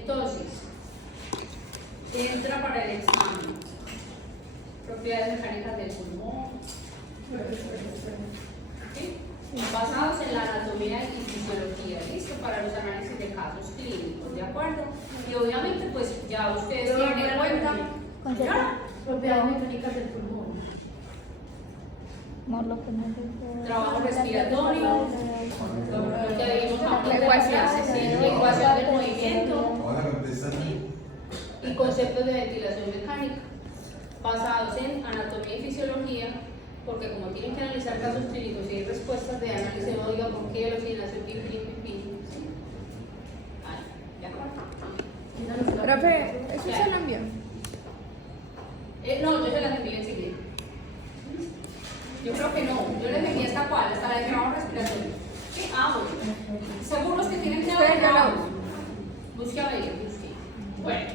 Entonces, entra para el examen. Propiedades mecánicas del pulmón. ¿Sí? Basados en la anatomía y fisiología, listo, para los análisis de casos clínicos, ¿de acuerdo? Y obviamente, pues ya ustedes tienen en cuenta propiedades mecánicas del pulmón. Trabajo respiratorio, lo que vimos ahorita, la ecuación del movimiento y conceptos de ventilación mecánica, basados en anatomía y fisiología, porque como tienen que analizar casos clínicos y hay respuestas de análisis de oiga, ¿por qué los oxigenación, pipí? ¿De acuerdo? Profe, ¿eso se lo envió? No, yo se las envié enseguida. Yo creo que no, yo les envié hasta cuál, hasta la de trabajo respiratorio. ¿Sí? Bueno. Seguros que tienen que haber trabajo. Busque a ver, busque. Bueno.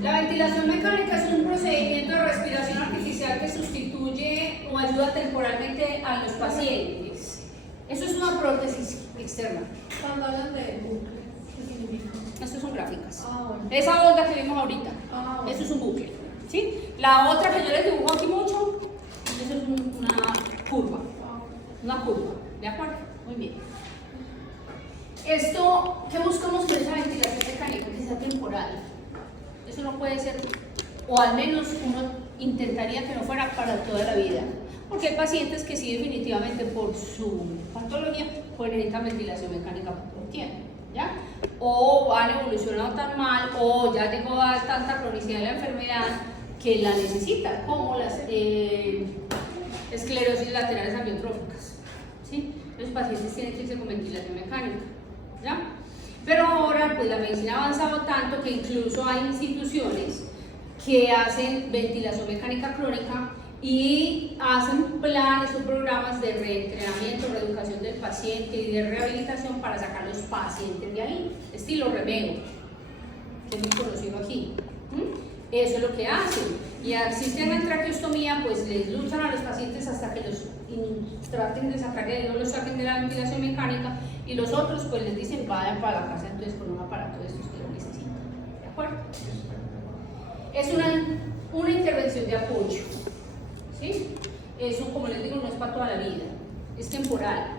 La ventilación mecánica es un procedimiento de respiración artificial que sustituye o ayuda temporalmente a los pacientes. Eso es una prótesis externa. Cuando hablan de bucle, ¿qué significa? Eso son gráficas. Bueno. Esa onda que vimos ahorita, Bueno. eso es un bucle. ¿Sí? La otra que yo les dibujo aquí mucho, eso es una curva. Una curva. ¿De acuerdo? Muy bien. Esto, ¿qué buscamos con esa ventilación mecánica? Que sea temporal. Eso no puede ser, o al menos uno intentaría que no fuera para toda la vida. Porque hay pacientes que sí definitivamente por su patología pues necesitan ventilación mecánica por tiempo, ¿ya? O han evolucionado tan mal o ya llegó a tanta cronicidad de la enfermedad que la necesitan, como las esclerosis laterales amiotróficas, ¿sí? Los pacientes tienen que irse con ventilación mecánica, ¿ya? Pero ahora pues la medicina ha avanzado tanto que incluso hay instituciones que hacen ventilación mecánica crónica y hacen planes o programas de reentrenamiento, reeducación del paciente y de rehabilitación para sacar a los pacientes de ahí, estilo Remego, que es muy conocido aquí. Eso es lo que hacen. Y al sistema de traqueostomía, pues les luchan a los pacientes hasta que los traten de sacar de ahí, no los saquen de la ventilación mecánica, y los otros pues les dicen vayan para la casa entonces con un aparato de estos que lo necesitan. ¿De acuerdo? Es una intervención de apoyo. ¿Sí? Eso, como les digo, no es para toda la vida, es temporal.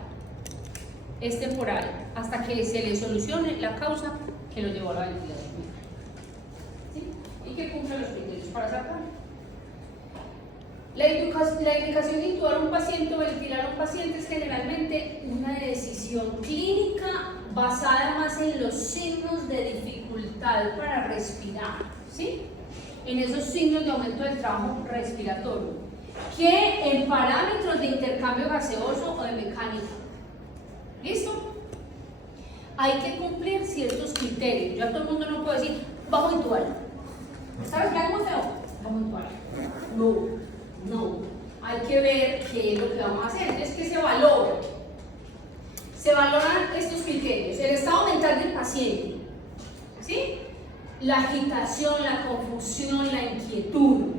Es temporal hasta que se le solucione la causa que lo llevó a la ventilación mecánica. ¿Sí? Y que cumpla los criterios para sacar. La indicación de intubar a un paciente o ventilar a un paciente es generalmente una decisión clínica basada más en los signos de dificultad para respirar, ¿sí? En esos signos de aumento del trabajo respiratorio, que en parámetros de intercambio gaseoso o de mecánica. ¿Listo? Hay que cumplir ciertos criterios. Ya todo el mundo no puede decir, vamos a intubar. ¿Está respirando muy feo? Vamos a intubar. No, hay que ver qué es lo que vamos a hacer. Entonces, ¿qué se valora? Se valoran estos criterios: el estado mental del paciente, ¿sí? La agitación, la confusión, la inquietud,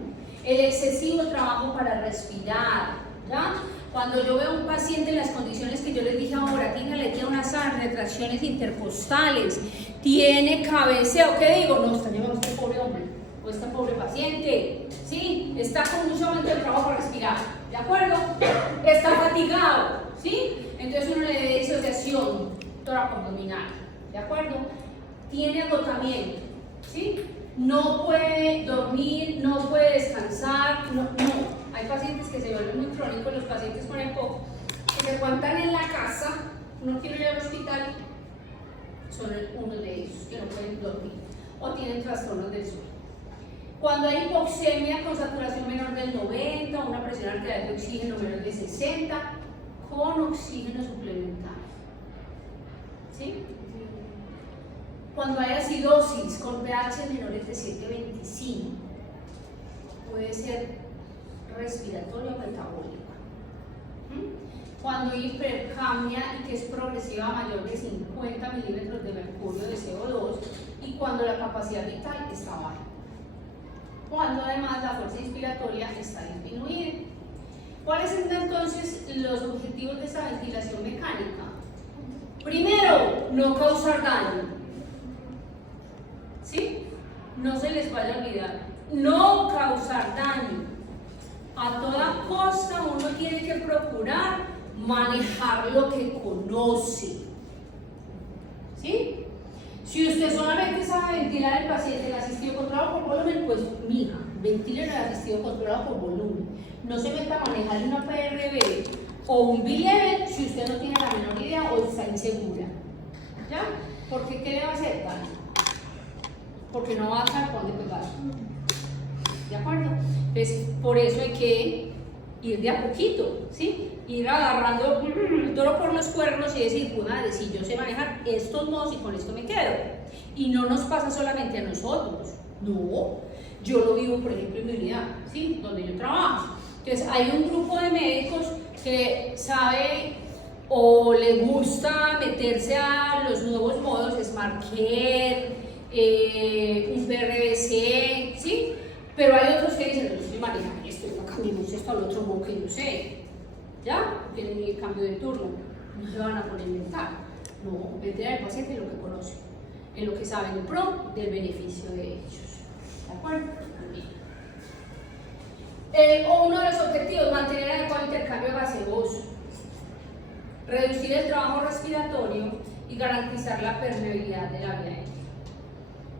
el excesivo trabajo para respirar, ¿ya? Cuando yo veo a un paciente en las condiciones que yo les dije ahora, tiene aletía nasal, retracciones intercostales, tiene cabeceo, ¿qué digo? No, está llevando este pobre hombre o esta pobre paciente, ¿sí? Está con mucho aumento del trabajo para respirar, ¿de acuerdo? Está fatigado, ¿sí? Entonces uno le debe disociación toracoabdominal, ¿de acuerdo? Tiene agotamiento, ¿sí? No puede dormir, no puede descansar, no. Hay pacientes que se vuelven muy crónicos, los pacientes con EPOC, que se aguantan en la casa, no quieren ir al hospital, son unos de ellos que no pueden dormir o tienen trastornos del sueño. Cuando hay hipoxemia con saturación menor del 90, una presión arterial de oxígeno menor de 60, con oxígeno suplementario, ¿sí? Cuando hay acidosis con pH menores de 7.25, puede ser respiratoria o metabólica. Cuando hay hipercamia y que es progresiva mayor de 50 milímetros de mercurio de CO2 y cuando la capacidad vital está baja. Cuando además la fuerza inspiratoria está disminuida. ¿Cuáles son entonces los objetivos de esa ventilación mecánica? Primero, no causar daño. no se les vaya a olvidar, no causar daño. A toda costa uno tiene que procurar manejar lo que conoce. ¿Sí? Si usted solamente sabe ventilar el paciente en asistido controlado por volumen, pues mija, ventile el asistido controlado por volumen. No se meta a manejar una PRB o un B-level si usted no tiene la menor idea o está insegura. ¿Ya? Porque ¿qué le va a hacer daño? Porque no va a saber por dónde pegar. ¿De acuerdo? Entonces, por eso hay que ir de a poquito, ¿sí? Ir agarrando el toro por los cuernos y decir, pues madre, si yo sé manejar estos modos y con esto me quedo. Y no nos pasa solamente a nosotros, no. Yo lo vivo, por ejemplo, en mi unidad, ¿sí? Donde yo trabajo. Entonces, hay un grupo de médicos que sabe o le gusta meterse a los nuevos modos, Smart Care, un PRBC, ¿sí? Pero hay otros que dicen, no estoy manejando esto, cambiemos esto al otro modo que yo sé, ¿ya? Tienen el cambio de turno, no se van a poner a inventar, no, meter al paciente en lo que conoce, en lo que saben en pro del beneficio de ellos, ¿de acuerdo? Uno de los objetivos, mantener adecuado intercambio gaseoso, reducir el trabajo respiratorio y garantizar la permeabilidad de la vía aérea.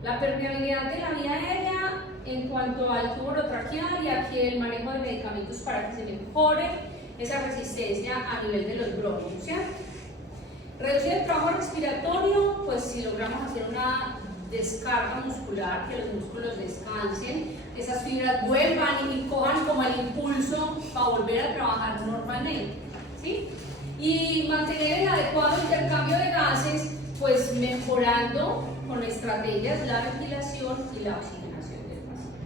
La permeabilidad de la vía aérea en cuanto al tubo orotraqueal y aquí el manejo de medicamentos para que se mejore esa resistencia a nivel de los bronquios, ¿cierto? Reducir el trabajo respiratorio, pues si logramos hacer una descarga muscular, que los músculos descansen, que esas fibras vuelvan y cojan como el impulso para volver a trabajar normalmente, ¿sí? Y mantener el adecuado intercambio de gases, pues mejorando con estrategias la ventilación y la oxigenación del paciente.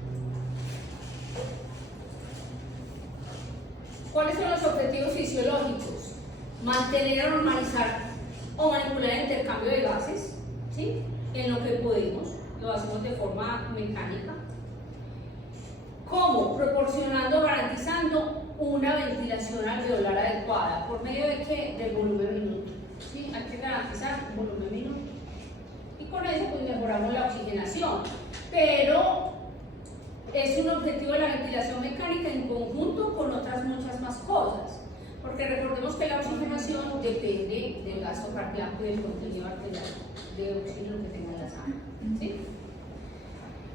¿Cuáles son los objetivos fisiológicos? Mantener o normalizar o manipular el intercambio de gases, ¿sí? En lo que podemos, lo hacemos de forma mecánica. ¿Cómo? Proporcionando, garantizando una ventilación alveolar adecuada. ¿Por medio de qué? Del volumen minuto. ¿Sí? Hay que garantizar volumen minuto. Y con eso pues mejoramos la oxigenación. Pero es un objetivo de la ventilación mecánica en conjunto con otras muchas más cosas. Porque recordemos que la oxigenación depende del gasto cardíaco y del contenido arterial de oxígeno que tenga la sangre. ¿Sí?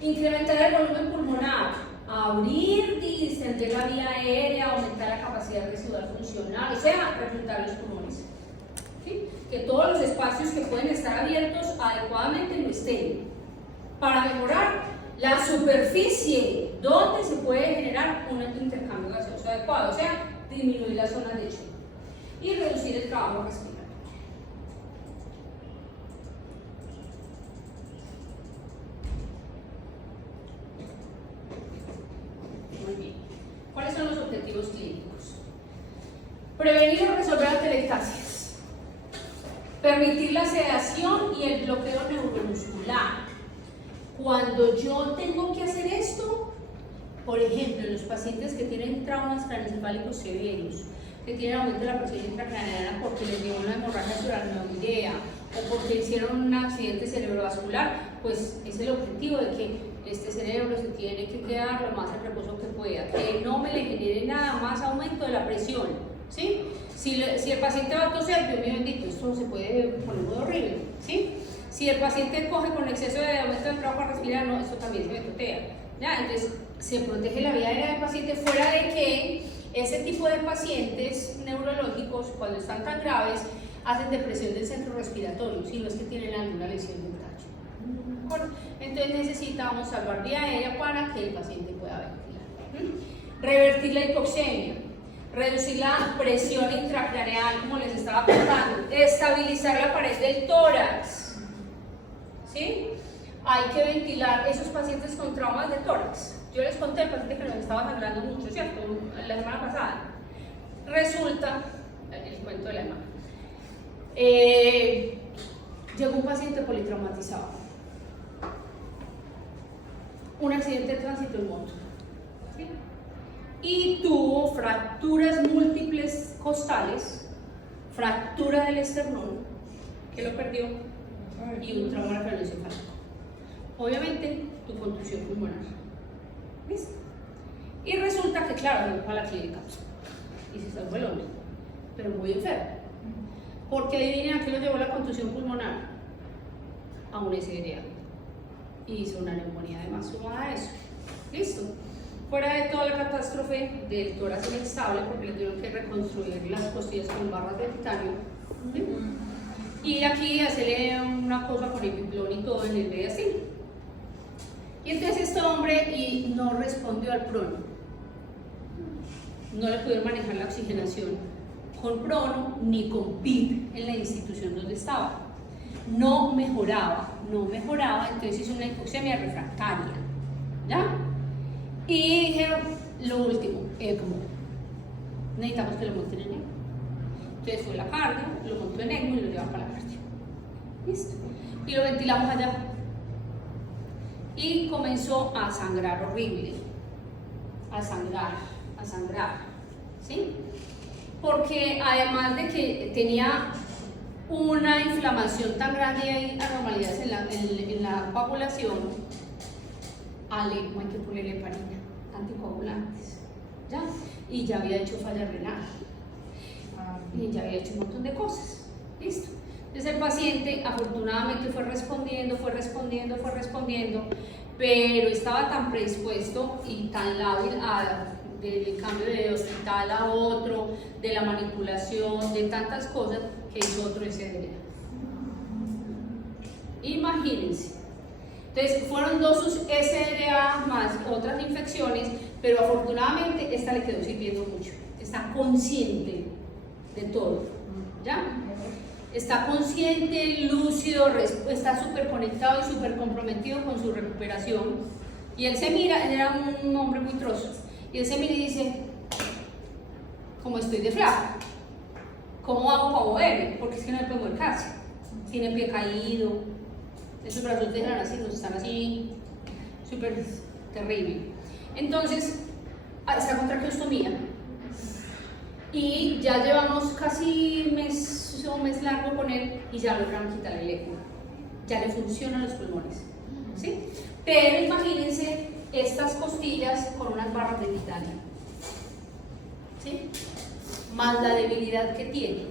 Incrementar el volumen pulmonar, abrir y distender la vía aérea, aumentar la capacidad residual funcional, o sea, reclutar los pulmones. ¿Sí? Que todos los espacios que pueden estar abiertos adecuadamente lo estén. Para mejorar la superficie donde se puede generar un intercambio gaseoso adecuado, o sea, disminuir las zonas de choque y reducir el trabajo respiratorio. Muy bien. ¿Cuáles son los objetivos clínicos? Prevenir o resolver atelectasias. Permitir la sedación y el bloqueo neuromuscular. Cuando yo tengo que hacer esto, por ejemplo, en los pacientes que tienen traumas craneoencefálicos severos, que tienen aumento de la presión intracraneana porque les dio una hemorragia subaracnoidea o porque hicieron un accidente cerebrovascular, pues es el objetivo de que este cerebro se tiene que quedar lo más en reposo que pueda, que no me le genere nada más aumento de la presión, ¿sí? Si el paciente va a toser, Dios mío bendito, esto se puede poner muy horrible, ¿sí? Si el paciente coge con exceso de aumento del trabajo a respirar, no, esto también se me totea, ¿ya? Entonces, se protege la vía aérea del paciente fuera de que ese tipo de pacientes neurológicos, cuando están tan graves, hacen depresión del centro respiratorio, si no es que tienen alguna lesión del tacho. Entonces necesitamos salvar vía aérea para que el paciente pueda ventilar. Revertir la hipoxemia, reducir la presión intracraneal, como les estaba contando, estabilizar la pared del tórax, ¿sí? Hay que ventilar esos pacientes con traumas de tórax. Yo les conté al paciente que nos estaba sangrando mucho, ¿cierto? La semana pasada. Resulta, el cuento de la semana, llegó un paciente politraumatizado, un accidente de tránsito en moto, ¿sí? Y tuvo fracturas múltiples costales, fractura del esternón, que lo perdió, y un trauma craneoencefálico. obviamente, tu contusión pulmonar. ¿Listo? Y resulta que, claro, voy para la clínica y se salvó el hombre, pero muy enfermo. Porque adivinen a qué lo llevó la contusión pulmonar, a un SDA. Y hizo una neumonía además sumada a eso. ¿Listo? Fuera de toda la catástrofe del tórax inestable, porque le tuvieron que reconstruir las costillas con barras de titanio. ¿Sí? Y aquí hacerle una cosa con epiplón y todo en el mediastino. Y entonces este hombre y no respondió al prono. No le pudieron manejar la oxigenación con prono ni con PIP en la institución donde estaba. No mejoraba, entonces hizo una hipoxemia refractaria. ¿Ya? Y dijeron, lo último, ECMO. Necesitamos que lo monten en ECMO. Entonces fue la cardio, lo montó en ECMO y lo llevan para la cardio. ¿Listo? Y lo ventilamos allá. Y comenzó a sangrar horrible. A sangrar. ¿Sí? Porque además de que tenía una inflamación tan grande y hay anormalidades en la coagulación, al ECMO hay que ponerle heparina, anticoagulantes, ¿ya? Y ya había hecho falla renal, y ya había hecho un montón de cosas, ¿listo? Entonces el paciente afortunadamente fue respondiendo, pero estaba tan predispuesto y tan lábil del cambio de hospital a otro, de la manipulación, de tantas cosas, que hizo otro SDA. Imagínense. Entonces fueron 2 SDA más otras infecciones, pero afortunadamente esta le quedó sirviendo mucho. Está consciente de todo, ¿ya? Está consciente, lúcido, está súper conectado y súper comprometido con su recuperación. Y él se mira, él era un hombre muy trozo, y él se mira y dice, ¿cómo estoy de flaco? ¿Cómo hago para moverme? Porque es que no me puedo mover casi. Tiene pie caído, esos brazos dejan así, nos están así, súper terrible. Entonces, está con traqueostomía. Y ya llevamos casi un mes largo con él y ya lograron quitarle el ECMO. Ya le funcionan los pulmones. ¿Sí? Pero imagínense estas costillas con unas barras de titanio. ¿Sí? Más la debilidad que tiene.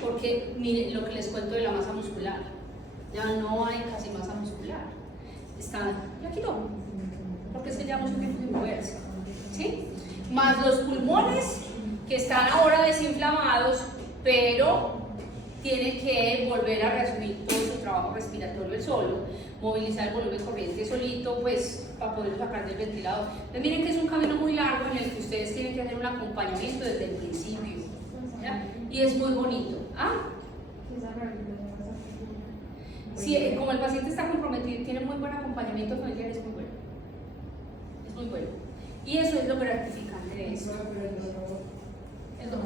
Porque miren lo que les cuento de la masa muscular. Ya no hay casi masa muscular. Ya quitó. Porque es que ya mucho tiempo sin moverse. ¿Sí? Más los pulmones que están ahora desinflamados, pero tiene que volver a reasumir todo su trabajo respiratorio él solo, movilizar el volumen corriente solito, pues para poder sacar del ventilador. Entonces miren que es un camino muy largo en el que ustedes tienen que hacer un acompañamiento desde el principio, ¿ya? Y es muy bonito. Sí, como el paciente está comprometido, tiene muy buen acompañamiento familiar, es muy bueno. Es muy bueno. Y eso es lo gratificante de eso.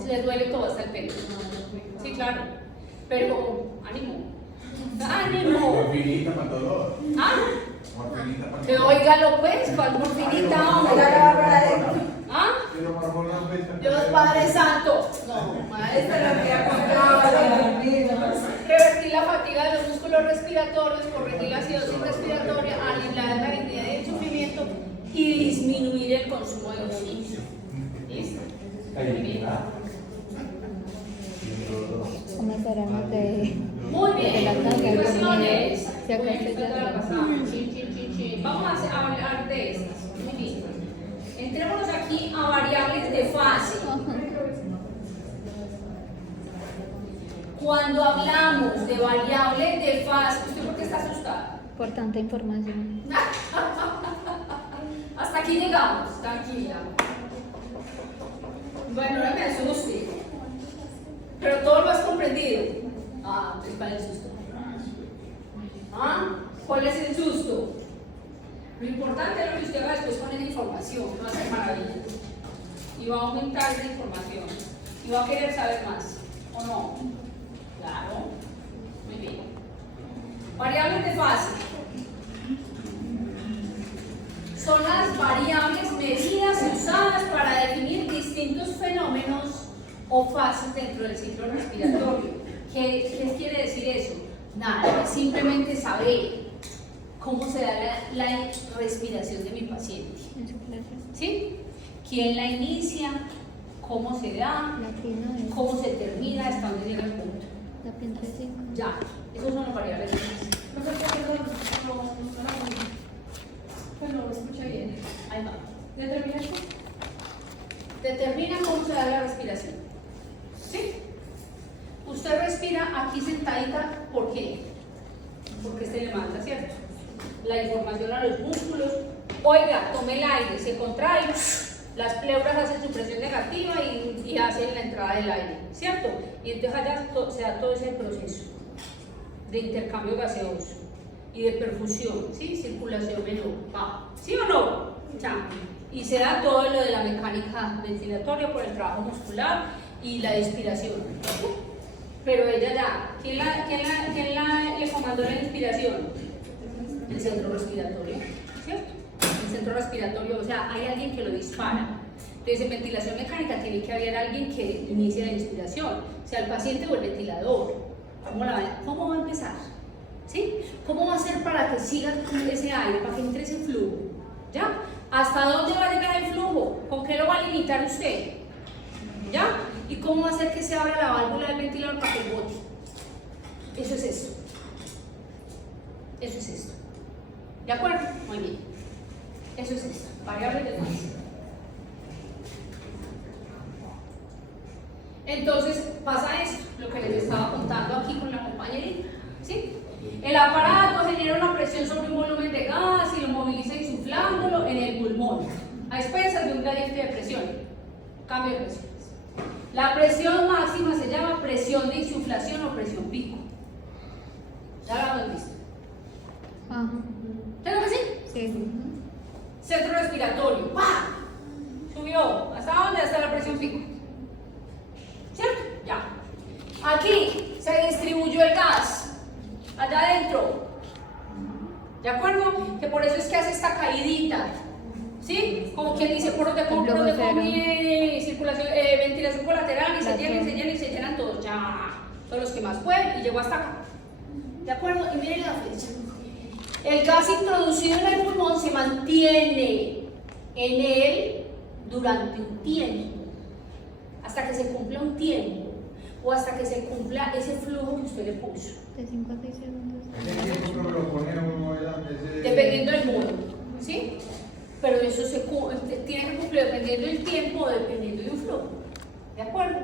Les duele todo hasta el pelo. Sí, claro. Pero, ánimo. ¡Ánimo! Morfinita para todo. ¿Ah? Morfinita para Que todo. óigalo pues, ¿cuál morfinita? Hombre? ¿Ah? Dios Padre Santo. No, maestra, lo que ha contado. Revertir la fatiga de los músculos respiratorios, corregir la acidosis respiratoria, aliviar la aritmia y el sufrimiento y disminuir el consumo de oxígeno. ¿Listo? Muy bien. Muy bien. Cuestiones. Vamos a hablar de estas. Muy bien. Entrémonos aquí a variables de fase. Cuando hablamos de variables de fase, ¿usted por qué está asustada? Por tanta información. Hasta aquí llegamos, tranquila. Bueno, no me asuste. Pero todo lo has comprendido. Entonces ¿cuál es el susto? ¿Cuál es el susto? Lo importante es lo que usted haga después con esa información, que va a ser maravilloso. Y va a aumentar esa información. Y va a querer saber más. ¿O no? Claro. Muy bien. Variables de fase. Son las variables medidas y usadas para definir distintos fenómenos o fases dentro del ciclo respiratorio. ¿Qué quiere decir eso? Nada, es simplemente saber cómo se da la respiración de mi paciente. ¿Sí? ¿Quién la inicia? ¿Cómo se da? ¿Cómo se termina? ¿Hasta dónde llega el punto? Ya, esos son los variables. Pues no, escucha bien. Ahí va. ¿Determinaste? Determina cómo se da la respiración. ¿Sí? Usted respira aquí sentadita, ¿por qué? Porque se levanta, ¿cierto? La información a los músculos. Oiga, tome el aire, se contrae, las pleuras hacen su presión negativa y hacen la entrada del aire, ¿cierto? Y entonces allá se da todo ese proceso de intercambio gaseoso y de perfusión, ¿sí? Circulación menor, ¿sí o no? Ya. Y se da todo lo de la mecánica ventilatoria por el trabajo muscular y la inspiración. ¿Sí? Pero ella ya, ¿quién le comandó la inspiración? El centro respiratorio, ¿cierto? El centro respiratorio, o sea, hay alguien que lo dispara. Entonces, en ventilación mecánica tiene que haber alguien que inicie la inspiración, sea el paciente o el ventilador. ¿Cómo va a empezar? ¿Sí? ¿Cómo va a ser para que siga ese aire, para que entre ese flujo? ¿Ya? ¿Hasta dónde va a llegar el flujo? ¿Con qué lo va a limitar usted? ¿Ya? ¿Y cómo va a hacer que se abra la válvula del ventilador para que bote? Eso es esto. Eso es esto. ¿De acuerdo? Muy bien. Eso es esto. Variables de masa. Entonces pasa esto, lo que les estaba contando aquí con la compañerita. ¿Sí? El aparato genera una presión sobre un volumen de gas y lo moviliza insuflándolo en el pulmón, a expensas de un gradiente de presión. Cambio de presiones. La presión máxima se llama presión de insuflación o presión pico. ¿Ya lo hemos visto? Ajá. ¿Claro que sí? Sí. Centro respiratorio. ¡Pah! Subió. ¿Hasta dónde? Hasta la presión pico. ¿Cierto? Ya. Aquí se distribuyó el gas. Allá adentro. ¿De acuerdo? Que por eso es que hace esta caidita. ¿Sí? Como quien dice, por donde come, circulación, ventilación colateral y se llenan todos. Ya. Todos los que más pueden y llegó hasta acá. ¿De acuerdo? Y miren la flecha. El gas introducido en el pulmón se mantiene en él durante un tiempo. Hasta que se cumpla un tiempo. O hasta que se cumpla ese flujo que usted le puso. De 5 a 6 segundos. ¿Ese tiempo que lo pone uno? Dependiendo del modo, ¿sí? Pero eso tiene que cumplir dependiendo del tiempo o dependiendo de un flujo. ¿De acuerdo?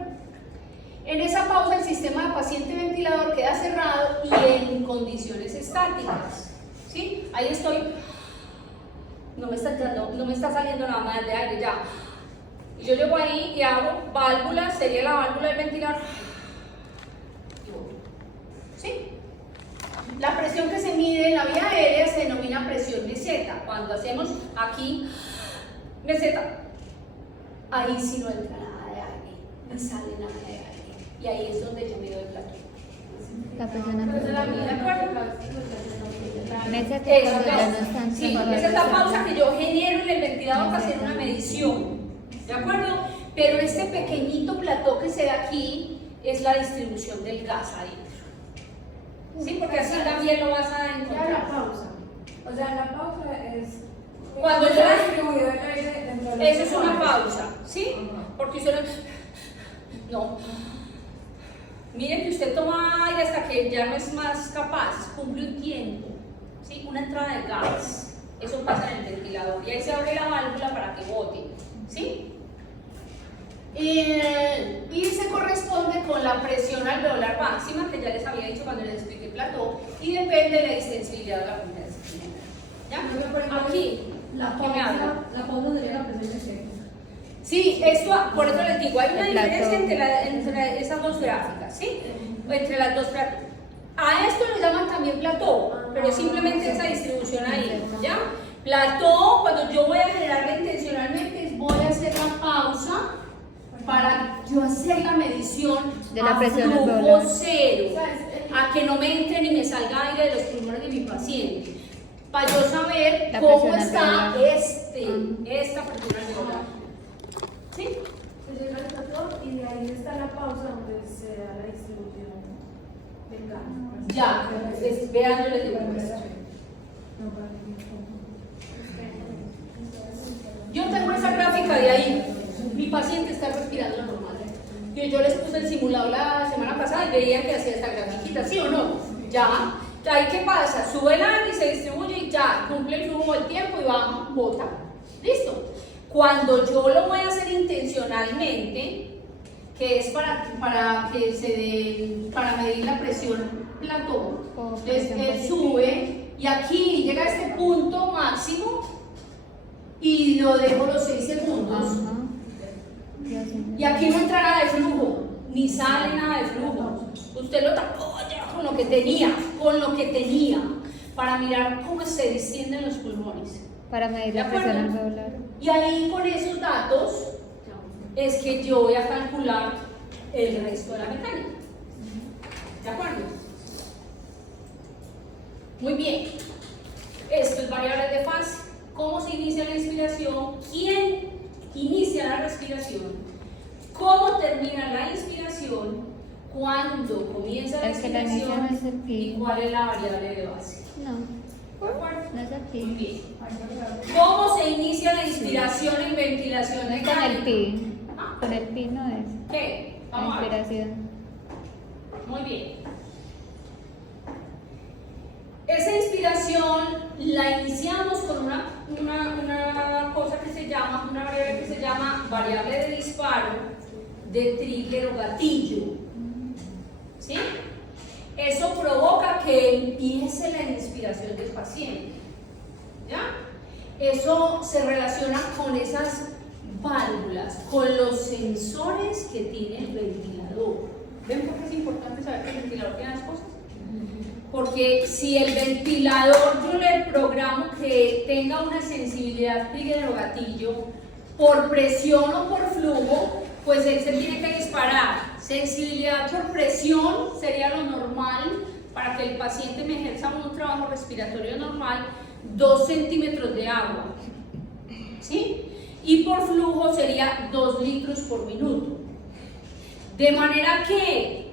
En esa pausa el sistema de paciente ventilador queda cerrado y en condiciones estáticas. ¿Sí? Ahí estoy. No me está saliendo nada más de aire ya. Y yo llego ahí y hago válvula, sería la válvula del ventilador. ¿Sí? La presión que se mide en la vía aérea se denomina presión meseta. Cuando hacemos aquí meseta, ahí sí no entra nada de aire, no sale nada de aire. Y ahí es donde yo mido el plato. La persona Pero la mide, ¿de acuerdo? Meseta cuando Eso, ya no están sí, trabajando. esa es la pausa que yo genero en el ventilador para hacer una medición. ¿De acuerdo? Pero este pequeñito plató que se da aquí es la distribución del gas adentro. Sí, porque así también lo vas a Ya la encontrar. pausa. O sea, la pausa es Cuando se yo- ha distribuido el aire dentro de los Eso es una pulmones. pausa, ¿sí? Porque usted no. Miren que usted toma aire hasta que ya no es más capaz, cumple un tiempo, ¿sí? Una entrada de gas. Eso pasa en el ventilador y ahí se abre la válvula para que bote, ¿sí? Y se corresponde con la presión alveolar máxima, que ya les había dicho cuando les expliqué el plató, y depende de la distensibilidad de la punta disciplinaria. ¿Ya? Aquí, La ¿qué me habla? pausa sería la presión de seco. Sí, esto, por eso les digo, hay una El plató. diferencia entre esas dos gráficas, ¿sí? Entre las dos gráficas. A esto le llaman también plató, pero es simplemente esa distribución ahí, ¿ya? Plató, cuando yo voy a generarla intencionalmente, voy a hacer la pausa para yo hacer la medición De la a presión flujo alveolar. cero, a que no me entre ni me salga aire de los pulmones de mi paciente, para yo saber La cómo presión está alveolar. esta presión alveolar. ¿Sí? Se llega al plató y de ahí está la pausa donde se da la distribución del gas. Ya, vean, yo les digo. No, Yo tengo esa gráfica de ahí. Mi paciente está respirando normal. Yo les puse el simulador la semana pasada y veía que hacía esta grafiquita, ¿sí o no? Ya. Ahí, ¿qué pasa? Sube el aire y se distribuye y ya cumple el flujo del tiempo y baja, bota. ¿Listo? Cuando yo lo voy a hacer intencionalmente, que es para medir la presión plató, él sube y aquí llega a este punto máximo y lo dejo los 6 segundos. Y aquí no entra nada de flujo, ni sale nada de flujo. Usted lo tapó ya con lo que tenía, para mirar cómo se distienden los pulmones. Para medir la presión alveolar. Y ahí con esos datos es que yo voy a calcular el resto de la mecánica. ¿De acuerdo? Muy bien. Esto es variables de fase. ¿Cómo se inicia la inspiración? ¿Quién inicia la respiración? ¿Cómo termina la inspiración? ¿Cuándo comienza la inspiración? Es el pi. ¿Y cuál es la variable de base? No, ¿De acuerdo? no es el Muy pi. bien. ¿Cómo se inicia la inspiración en ventilación Con el mecánica? pi. ¿Ah? Con el pi no es. ¿Qué? La Vamos a ver. inspiración. Muy bien. Esa inspiración la iniciamos con una cosa que se llama, una variable que se llama variable de disparo de trigger o gatillo. ¿Sí? Eso provoca que empiece la inspiración del paciente. ¿Ya? Eso se relaciona con esas válvulas, con los sensores que tiene el ventilador. ¿Ven por qué es importante saber que el ventilador tiene las cosas? Porque si el ventilador yo le programo que tenga una sensibilidad trigger o gatillo por presión o por flujo, pues él se tiene que disparar. Sensibilidad por presión sería lo normal para que el paciente me ejerza un trabajo respiratorio normal, 2 centímetros de agua. ¿Sí? Y por flujo sería 2 litros por minuto. De manera que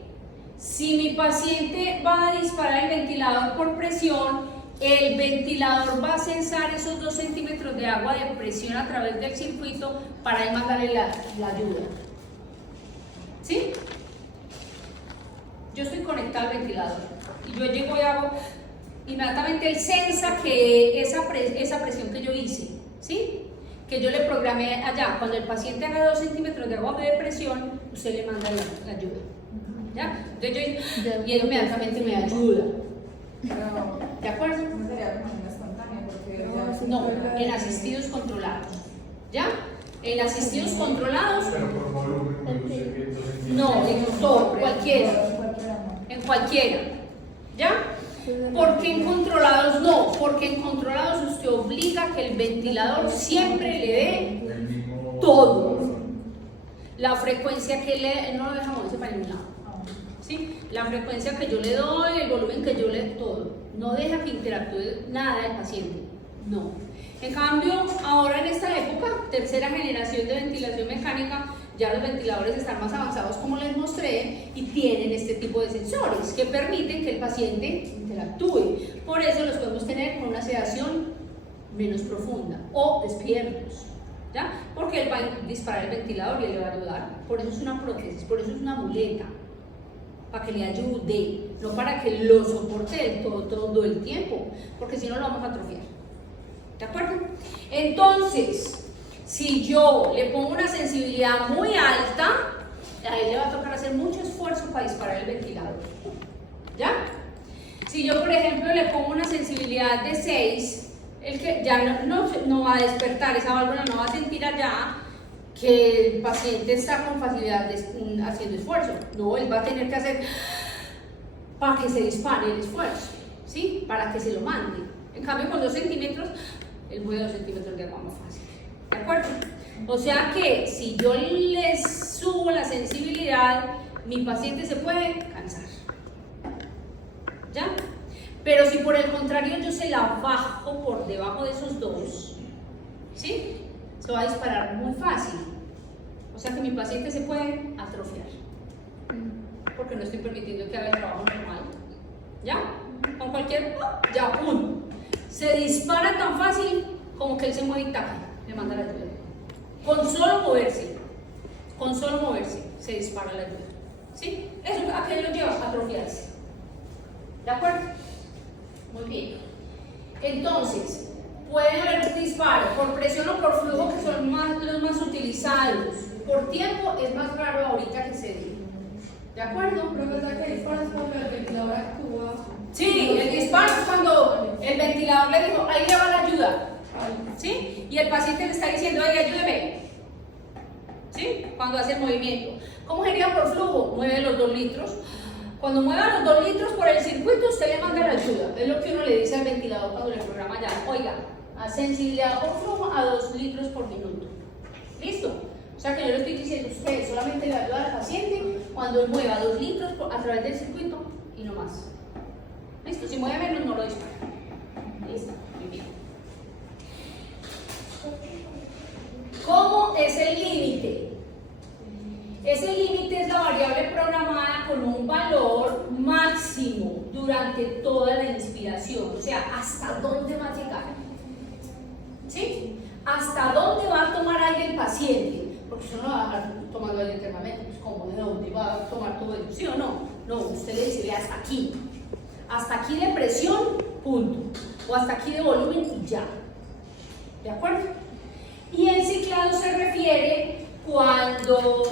si mi paciente va a disparar el ventilador por presión, el ventilador va a censar esos 2 centímetros de agua de presión a través del circuito para él mandarle la ayuda. ¿Sí? Yo estoy conectado al ventilador y yo llego y hago, inmediatamente él sensa que esa presión que yo hice, ¿sí? Que yo le programé allá, cuando el paciente haga 2 centímetros de agua de presión, usted le manda la ayuda. ¿Ya? Entonces y él inmediatamente me ayuda. ¿De acuerdo? No sería como una espontánea, porque No, en asistidos controlados. ¿Ya? En asistidos controlados, Pero por volumen, entonces, no, en todo, cualquiera. En cualquiera. ¿Ya? Porque en controlados no, porque en controlados usted obliga a que el ventilador siempre le dé el mismo todo. La frecuencia que le, no lo deja moverse para ningún lado. ¿Sí? La frecuencia que yo le doy, el volumen que yo le todo. No deja que interactúe nada el paciente. No. En cambio, ahora en esta época, tercera generación de ventilación mecánica, ya los ventiladores están más avanzados como les mostré y tienen este tipo de sensores que permiten que el paciente interactúe. Por eso los podemos tener con una sedación menos profunda o despiertos. ¿Ya? Porque él va a disparar el ventilador y él le va a ayudar. Por eso es una prótesis, por eso es una muleta. Para que le ayude, no para que lo soporte todo el tiempo, porque si no lo vamos a atrofiar. ¿De acuerdo? Entonces, si yo le pongo una sensibilidad muy alta, a él le va a tocar hacer mucho esfuerzo para disparar el ventilador. ¿Ya? Si yo, por ejemplo, le pongo una sensibilidad de 6, el que ya no va a despertar, esa válvula no va a sentir allá que el paciente está con facilidad haciendo esfuerzo. No, él va a tener que hacer para que se dispare el esfuerzo, ¿sí? Para que se lo mande. En cambio, con 2 centímetros, él mueve 2 centímetros de agua más fácil. ¿De acuerdo? O sea que si yo le subo la sensibilidad, mi paciente se puede cansar. ¿Ya? Pero si por el contrario yo se la bajo por debajo de esos 2, ¿sí? Se va a disparar muy fácil. O sea que mi paciente se puede atrofiar. Porque no estoy permitiendo que haga el trabajo normal. ¿Ya? Con cualquier, ya, ¡pum! se dispara tan fácil como que él se mueve y taca, le manda la ayuda. Con solo moverse, se dispara la ayuda. ¿Sí? Eso a qué lo lleva a atrofiarse. ¿De acuerdo? Muy bien. Entonces, pueden haber disparos por presión o por flujo, que son los más utilizados. Por tiempo es más raro ahorita que se diga. ¿De acuerdo? Pero verdad que disparas cuando el ventilador actúa. Sí, el disparo es cuando el ventilador le dijo, ahí le va la ayuda. ¿Sí? Y el paciente le está diciendo, ay, ayúdeme. ¿Sí? Cuando hace el movimiento. ¿Cómo sería por flujo? Mueve los 2 litros. Cuando mueva los 2 litros por el circuito, usted le manda la ayuda. Es lo que uno le dice al ventilador cuando le programa ya. Oiga, a sensibilidad por flujo a 2 litros por minuto. ¿Listo? O sea que yo le estoy diciendo, usted solamente le ayuda al paciente cuando mueva 2 litros a través del circuito y no más. ¿Listo? Si mueve menos, no lo dispara. ¿Listo? Muy bien. ¿Cómo es el límite? Ese límite es la variable programada con un valor máximo durante toda la inspiración. O sea, ¿hasta dónde va a llegar? ¿Sí? ¿Hasta dónde va a tomar aire el paciente? Porque usted no va a dejar tomando aire eternamente. Pues, ¿cómo? ¿De dónde va a tomar todo eso? ¿Sí o no? No, usted le dice, ve hasta aquí. Hasta aquí de presión, punto. O hasta aquí de volumen y ya. ¿De acuerdo? Y el ciclado se refiere cuando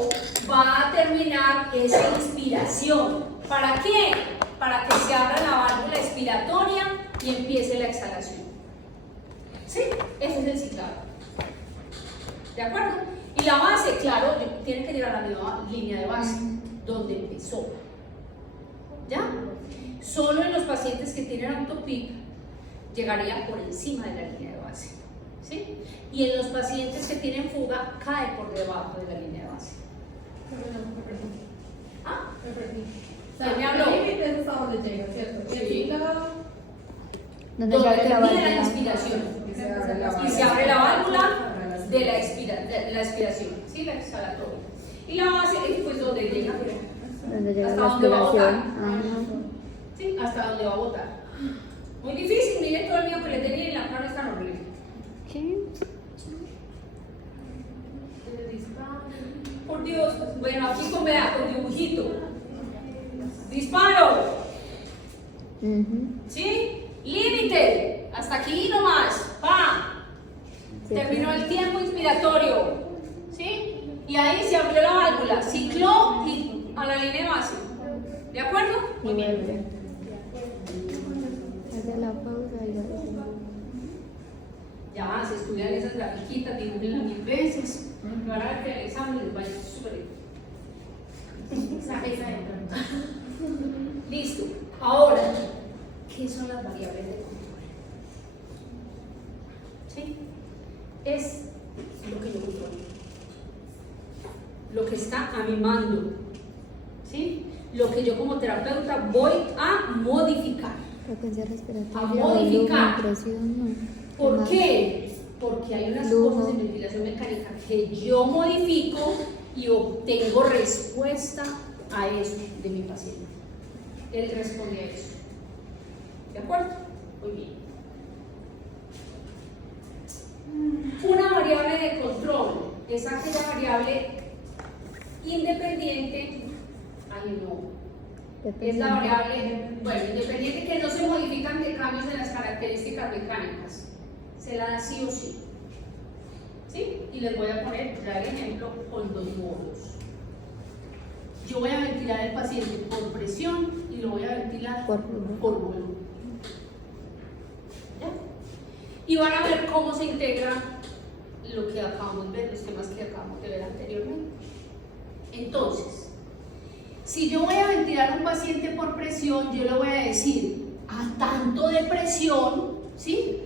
va a terminar esa inspiración. ¿Para qué? Para que se abra la válvula expiratoria y empiece la exhalación. ¿Sí? Ese es el ciclado. ¿De acuerdo? Y la base, claro, tiene que llegar a la misma línea de base, donde empezó. ¿Ya? Solo en los pacientes que tienen autopic llegaría por encima de la línea de base. ¿Sí? Y en los pacientes que tienen fuga cae por debajo de la línea de base. ¿Ah? Me perdí. ¿Quién me habló? El límite es hasta donde llega, ¿cierto? Y el Sí. ciclado, Donde Donde ya te la termina la válvula. inspiración Y se abre la y se abre la válvula de la, expiración. de la expiración, ¿sí? La exhalatoria. Y la base es pues donde llega, Donde llega hasta la donde va a botar. aspiración. ¿Sí? Hasta donde va a botar. Muy difícil, miren todo el miedo que le tenía y la cara es tan horrible. ¿Qué? Por Dios, bueno, aquí con dibujito. Disparo. ¿Sí? Límite. Hasta aquí nomás. ¡Pa! Sí. Terminó el tiempo inspiratorio. ¿Sí? Y ahí se abrió la válvula. Cicló y a la línea de base. ¿De acuerdo? Y Muy bien. vuelve. Hace la pausa y vuelve. Ya se estudian esas grafiquitas, dibujenlas 1000 veces. Van a ver que el examen les va a ir súper bien. Listo. Ahora, ¿qué son las variables de control? ¿Sí? Es lo que yo controlo. Lo que está a mi mando. ¿Sí? Lo que yo como terapeuta voy a modificar. Frecuencia A respiratoria, modificar. volumen, presión, no. ¿Por Más. qué? Porque hay unas Flujo. cosas en ventilación mecánica que yo modifico y obtengo respuesta a eso de mi paciente. Él responde a eso. ¿De acuerdo? Muy bien. Una variable de control es aquella variable independiente. Ay, no. Es la variable, bueno, independiente que no se modifican de cambios en las características mecánicas. Se la da sí o sí. ¿Sí? Y les voy a poner ya el ejemplo con 2 módulos. Yo voy a ventilar al paciente por presión y lo voy a ventilar Por volumen. por volumen. ¿Ya? Y van a ver cómo se integra lo que acabamos de ver, los temas que acabamos de ver anteriormente. Entonces, si yo voy a ventilar a un paciente por presión, yo le voy a decir a tanto de presión, ¿sí?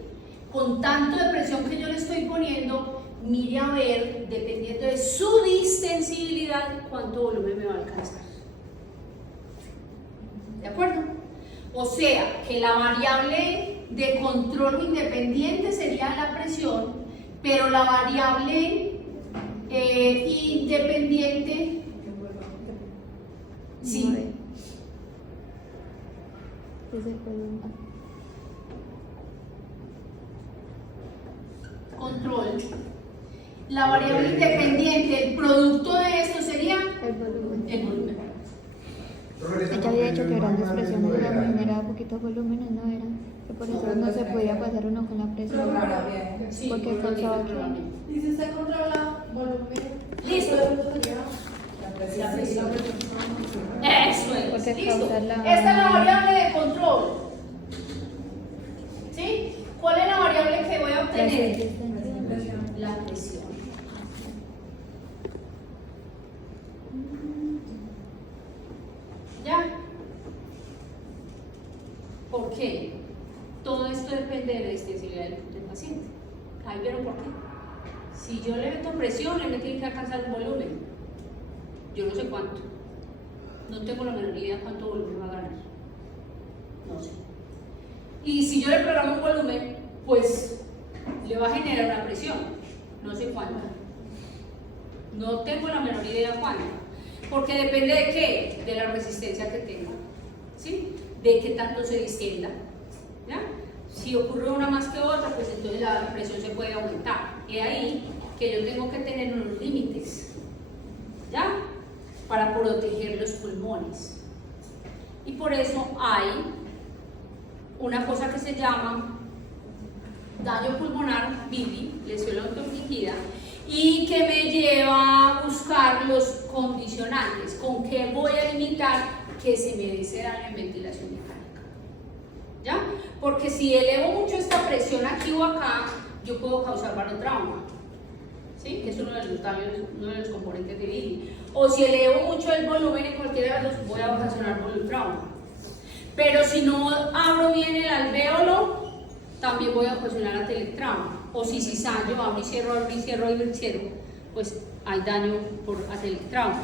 Con tanto de presión que yo le estoy poniendo, mire a ver, dependiendo de su distensibilidad, cuánto volumen me va a alcanzar. ¿De acuerdo? O sea, que la variable de control independiente sería la presión, pero la variable independiente, sí. Es el volumen. control, la variable independiente, el producto de esto sería El volumen. el volumen. Ella había dicho que grandes presiones era generaba poquitos volúmenes, no era. Que por eso no se podía pasar uno con la presión. Programa bien. Sí, Porque yo lo causaba dije, que- programé. Y si usted controla volumen, Listo. La presión. Eso es. Porque Listo. causa la- Esta es la variable de control. ¿Sí? ¿Cuál es la variable que voy a La obtener? resistencia. La presión. ¿Ya? ¿Por qué? Todo esto depende de la extensibilidad del paciente. Ahí vieron por qué. Si yo le meto presión, él me tiene que alcanzar un volumen. Yo no sé cuánto. No tengo la menor idea cuánto volumen va a ganar. No sé. Y si yo le programo un volumen, pues le va a generar una presión. No sé cuánto. No tengo la menor idea cuánto. Porque depende de qué, de la resistencia que tenga, ¿sí? De qué tanto se distienda, ¿ya? Si ocurre una más que otra, pues entonces la presión se puede aumentar. Y ahí que yo tengo que tener unos límites, ¿ya? Para proteger los pulmones. Y por eso hay una cosa que se llama daño pulmonar, BIDI, lesión autoinfligida, y que me lleva a buscar los condicionantes, con qué voy a limitar que se me dé ese daño en ventilación mecánica, ¿ya? Porque si elevo mucho esta presión aquí o acá, yo puedo causar barotrauma, ¿sí? Que es uno de los componentes de BIDI. O si elevo mucho el volumen en cualquiera de los, voy a ocasionar barotrauma. Pero si no abro bien el alvéolo, también voy a ocasionar atelectrauma. O si cisallo, abro y cierro, pues hay daño por atelectrauma.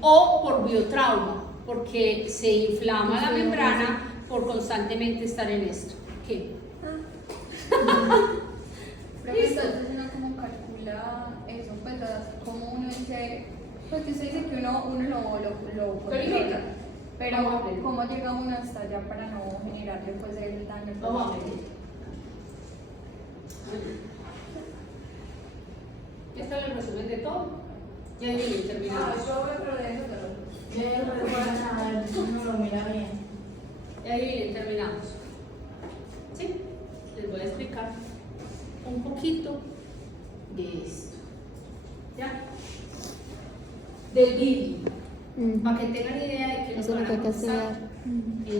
O por biotrauma, porque se inflama la membrana por constantemente estar en esto. ¿Qué? Listo. Entonces uno como calcula eso, pues como uno dice, pues que usted dice que uno lo Verifica. pero Vamos a ver. ¿cómo llega uno hasta allá para no generarle pues el daño? Vamos a ver. Este es el resumen de todo. Ya viene terminado. yo me perdí eso, pero Ya no lo mira bien. Y ahí bien, terminamos. ¿Sí? Les voy a explicar un poquito de esto. ¿Ya? Del BIDI. Para que tengan idea de que Eso es lo que hay que estudiar.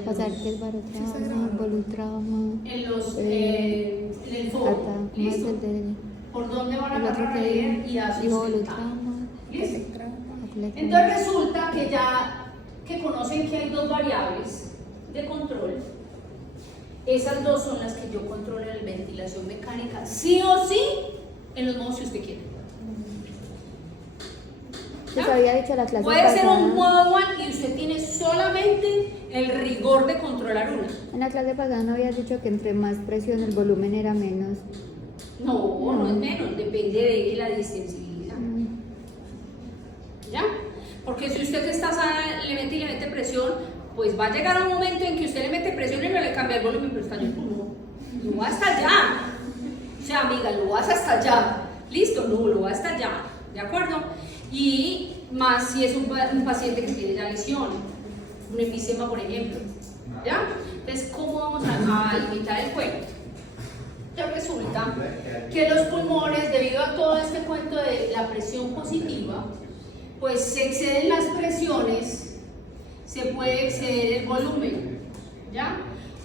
Pasar que es barotrauma, volutrauma. En los Eh, en el foco. ¿Cómo es ¿Listo? el de Por dónde van a el otro agarrar que y a dijo sustentar. volutrauma? ¿Listo? Atelectrauma. Entonces resulta que ya que conocen que hay dos variables de control, esas dos son las que yo controlo en la ventilación mecánica, sí o sí, en los modos que usted quiera. Pues había dicho la clase Puede ser pasada. un modo one y usted tiene solamente el rigor de controlar una. En la clase pasada no habías dicho que entre más presión el volumen era menos. No es menos, depende de la distensibilidad. ¿Ya? Porque si usted que está sana le mete presión, pues va a llegar un momento en que usted le mete presión y no le cambia el volumen, pero está yo no. Lo va hasta allá. O sea, amiga, lo vas hasta allá. Listo, no, lo va hasta allá. ¿De acuerdo? Y más si es un paciente que tiene ya lesión, un enfisema, por ejemplo. ¿Ya? Entonces, ¿cómo vamos a limitar el cuento? Ya resulta que los pulmones, debido a todo este cuento de la presión positiva, pues se exceden las presiones, se puede exceder el volumen, ¿ya?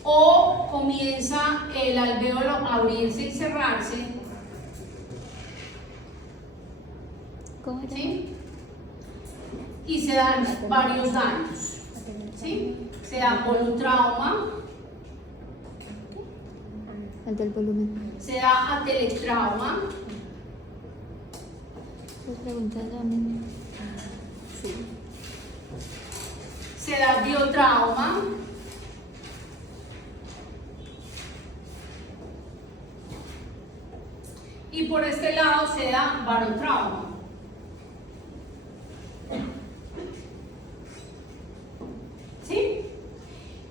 O comienza el alvéolo a abrirse y cerrarse, ¿Cómo era? ¿sí? Y se dan varios daños, ¿sí? Se da volutrauma, El del volumen. se da atelectrauma, Pues preguntas a mí. se da biotrauma, y por este lado se da barotrauma. ¿Sí?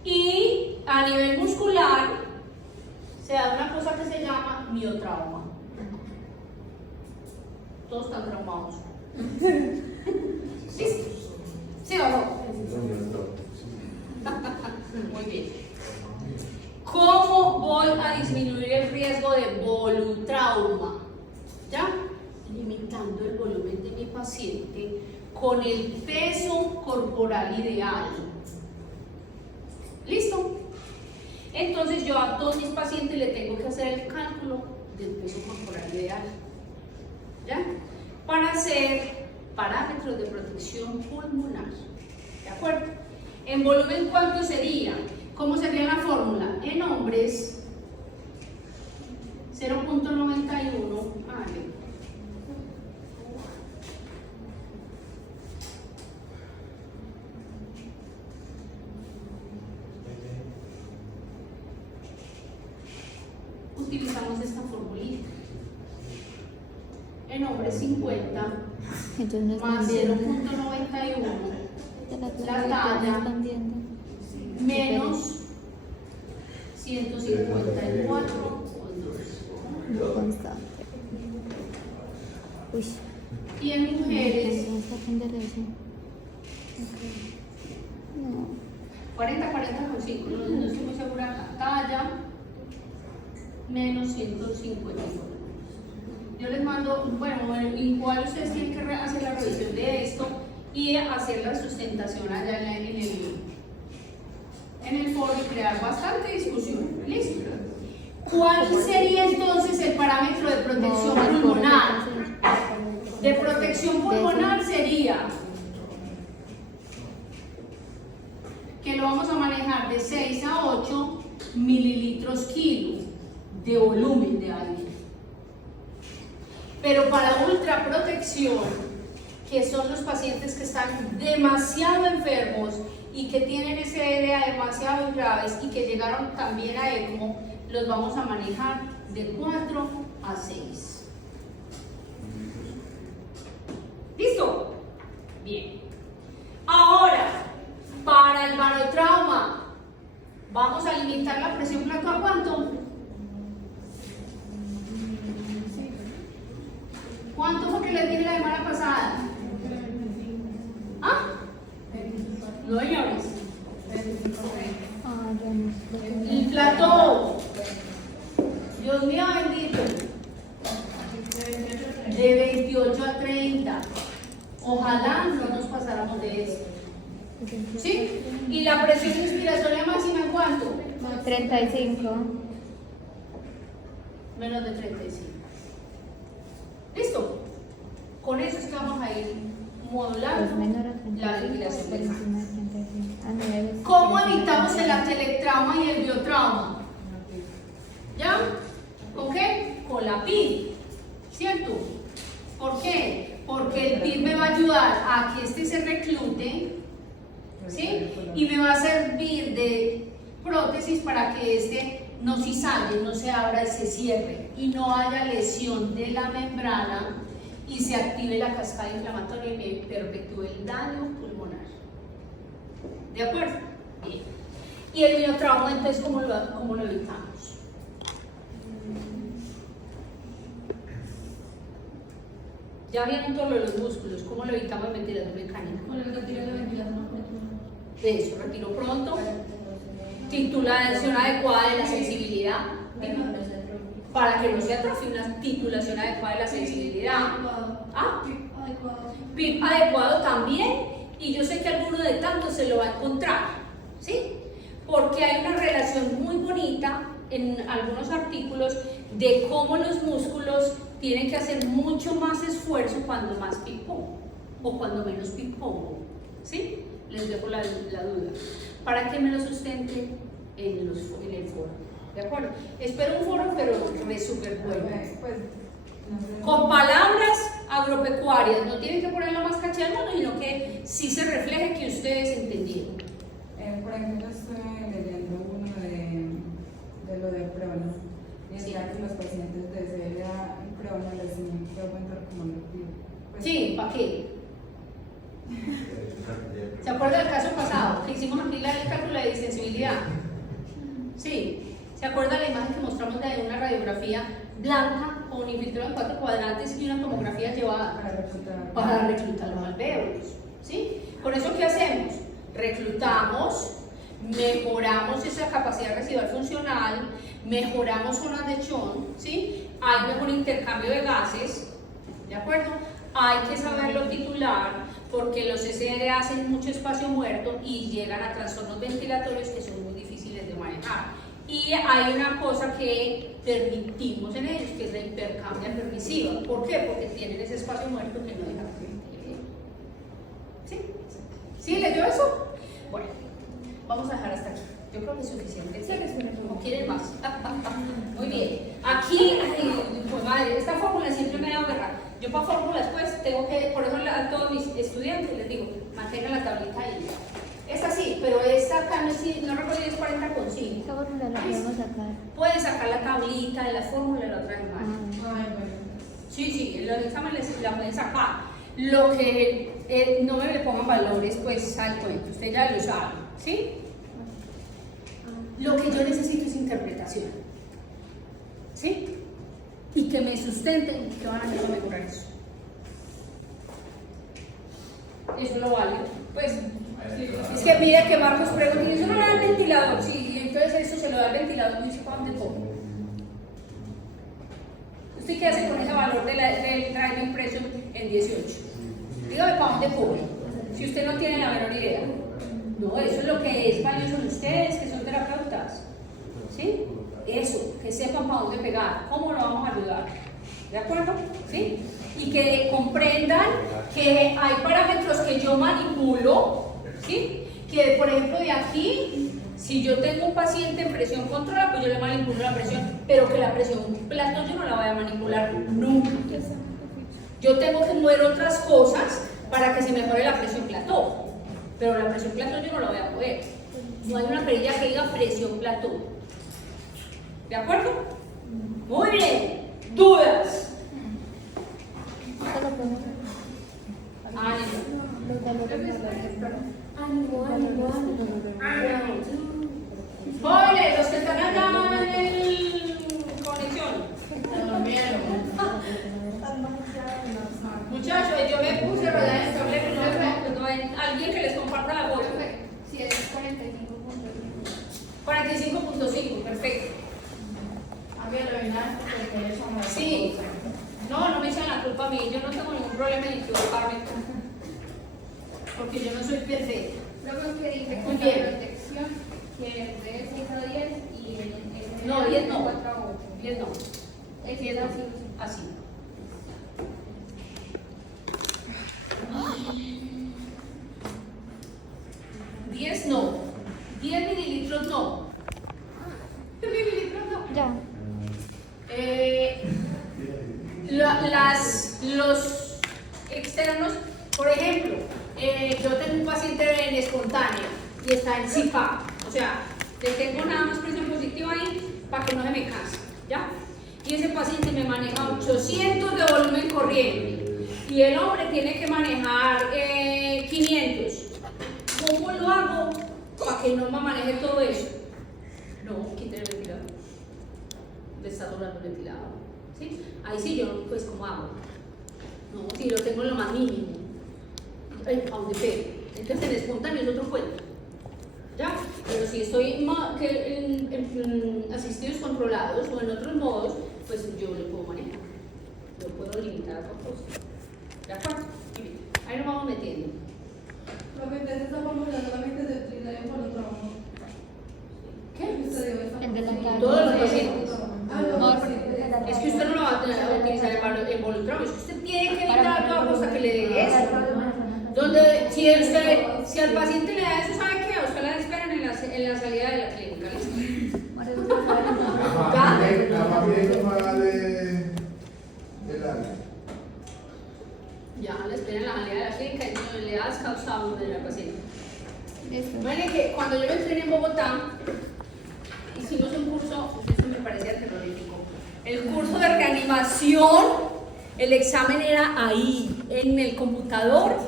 Y a nivel muscular se da una cosa que se llama miotrauma. Todos están traumados. ¿Listo? ¿Sí o no? Muy bien. ¿Cómo voy a disminuir el riesgo de volutrauma? ¿Ya? Limitando el volumen de mi paciente con el peso corporal ideal. ¿Listo? Entonces yo a todos mis pacientes le tengo que hacer el cálculo del peso corporal ideal. ¿Ya? Para hacer parámetros de protección pulmonar. ¿De acuerdo? En volumen, ¿cuánto sería? ¿Cómo sería la fórmula? En hombres, 0.91. Utilizamos esta formulita. En hombres 50 Ellos no más están 0.91 viendo. la talla No están viendo. menos 154 No constante. Uy. y en mujeres Vamos a aprender eso. No. 40-40,5, no estoy muy segura la talla menos 154. Yo les mando, bueno, igual ustedes tienen que hacer la revisión de esto y hacer la sustentación allá en el foro y crear bastante discusión. ¿Listo? ¿Cuál sería entonces el parámetro de protección pulmonar? De protección pulmonar sería que lo vamos a manejar de 6 a 8 mililitros kilo de volumen de aire. Pero para ultraprotección, que son los pacientes que están demasiado enfermos y que tienen SDA demasiado graves y que llegaron también a ECMO, los vamos a manejar de 4 a 6. ¿Listo? Bien. Ahora, para el barotrauma, vamos a limitar la presión plato a ¿cuánto? ¿Cuánto fue que les dije la semana pasada? ¿Ah? No, señores. Ah, ya no. El plató. Dios mío bendito. De 28 a 30. Ojalá no nos pasáramos de eso. ¿Sí? ¿Y la presión inspiratoria máxima en cuánto? 35. Menos de 35. ¿Listo? Con eso es que vamos a ir Pues modulando menor a 35. la respiración Por del encima de 35. Ah, no, ya ves. ¿Cómo evitamos el atelectrauma y el biotrauma? ¿Ya? ¿Con qué? Con la PIR, ¿cierto? ¿Por qué? Porque el PIR me va a ayudar a que este se reclute, ¿sí? Y me va a servir de prótesis para que este no cizalle, no se abra y se cierre y no haya lesión de la membrana y se active la cascada inflamatoria y me perpetúe el daño pulmonar. ¿De acuerdo? Bien. ¿Y el biotrauma entonces cómo lo evitamos? Ya vieron todo lo de los músculos, ¿cómo lo evitamos en ventilación mecánica? Con el retiro de ventilación continua. De eso, retiro pronto, titulación adecuada de la sensibilidad, para que no se atrofie, una titulación adecuada de la sensibilidad. ¿Ah? Adecuado. PIP adecuado también, y yo sé que alguno de tantos se lo va a encontrar, ¿sí? Porque hay una relación muy bonita en algunos artículos de cómo los músculos tienen que hacer mucho más esfuerzo cuando más PIP pongo o cuando menos PIP pongo, ¿sí? Les dejo la duda, para que me lo sustenten en el foro, ¿de acuerdo? Espero un foro, pero súper bueno. Con palabras agropecuarias, no tienen que ponerlo más caché al mundo, sino que sí se refleje que ustedes entendieron. Por ejemplo, estoy leyendo uno de lo de Prono. Y decía que los pacientes de CLA en Prono les puede aumentar como lo pues, Sí, ¿para qué? ¿Se acuerda del caso pasado que hicimos aquí el cálculo de distensibilidad? Sí. ¿Se acuerda la imagen que mostramos de una radiografía blanca con con un infiltrado en 4 cuadrantes y una tomografía llevada para reclutar los alvéolos, ¿sí? Con eso, ¿qué hacemos? Reclutamos, mejoramos esa capacidad residual funcional, mejoramos zonas de chon, ¿sí? Hay mejor intercambio de gases, ¿de acuerdo? Hay que saberlo titular porque los SR hacen mucho espacio muerto y llegan a trastornos ventilatorios que son muy difíciles de manejar. Y hay una cosa que permitimos en ellos, que es la hipercambia permisiva. ¿Por qué? Porque tienen ese espacio muerto que no deja que se ventile bien. ¿Sí? ¿Sí leyó eso? Bueno, vamos a dejar hasta aquí. Yo creo que es suficiente. ¿Sí? ¿O quieren más? Muy bien. Aquí, pues madre, esta fórmula siempre me da guerra. Yo para fórmulas, pues, tengo que, por eso a todos mis estudiantes les digo, mantengan la tablita ahí. Esta sí, pero esta acá no recuerdo, es 40,5. Esa fórmula la podemos sacar. Pueden sacar la tablita de la fórmula y la otra vez más. Ay, bueno. Sí, en los exámenes la pueden sacar. Lo que no me le pongan valores, pues al cuento, usted ya lo sabe, ¿sí? Lo que yo necesito es interpretación, ¿sí? Y que me sustenten que van a hacer para mejorar eso. Eso lo vale. Pues, es que mire que Marcos pregunta, ¿y eso no era el ventilador? Sí, y entonces eso se lo da el ventilador, y dice, ¿para dónde pongo? ¿Usted qué hace con ese valor del drive impression en 18? Dígame, ¿para dónde pongo? Si usted no tiene la menor idea. No, eso es lo que es valioso en ustedes, que son terapeutas. ¿Sí? Eso, que sepan para dónde pegar, cómo lo vamos a ayudar. ¿De acuerdo? ¿Sí? Y que comprendan que hay parámetros que yo manipulo, ¿sí? Que por ejemplo de aquí, si yo tengo un paciente en presión controlada, pues yo le manipulo la presión, pero que la presión plató yo no la voy a manipular nunca. Yo tengo que mover otras cosas para que se mejore la presión plató, pero la presión plató yo no la voy a poder. No hay una perilla que diga presión plató. ¿De acuerdo? Muy bien. ¿Dudas? Esta la podemos Jóvenes, los que están acá en conexión. Muchachos, yo me puse rodeada de problemas, no hay alguien que les comparta la voz. Si es 45.5. 45.5, perfecto. Sí. No me echan la culpa a mí, yo no tengo ningún problema en equivocarme. Porque yo no soy perfecta. Luego que dije Muy con bien. la protección, que es de 6 a 10 y el No, 10 no. 4 a 8. 10 no. Es 10 no. así. Así. $10 no. 10 mililitros no. 10 mililitros no. Ya. Los externos, por ejemplo, yo tengo un paciente en espontánea y está en CPAP, o sea, le tengo nada más presión positiva ahí para que no se me canse, ¿ya? Y ese paciente me maneja 800 de volumen corriente y el hombre tiene que manejar 500. ¿Cómo lo hago para que no me maneje todo eso? No, quite el ventilador. Le está doblando el ventilador. ¿Sí? Ahí sí yo, pues, ¿cómo hago? No, si lo tengo en lo más mínimo. A donde pegue. Entonces, en espontáneo es otro cuento. ¿Ya? Pero si estoy en asistidos controlados o en otros modos, pues yo lo puedo manejar. Lo puedo limitar a otra cosa. ¿De acuerdo? Y bien, ahí nos vamos metiendo. Lo que ustedes están formulando solamente se utiliza por otro trabajo. ¿Qué? En delantal. Todos los pacientes. Ah, no, No, sí. Es que usted no lo va a utilizar en voluntarios, es que usted tiene que evitar a toda costa que le dé eso. Donde, si al paciente le da eso, ¿sabe qué? A usted la esperan en la salida de la clínica, ¿listo? La familia tomada del área. Ya la esperan en la salida de la clínica y no le das causado de la paciente. Eso. Bueno, que cuando yo me entrené en Bogotá, hicimos un curso, eso me parecía terrorífico. El curso de reanimación, el examen era ahí, en el computador,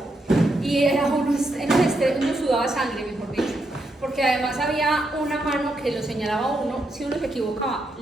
y era uno sudaba sangre, mejor dicho, porque además había una mano que lo señalaba a uno, si uno se equivocaba.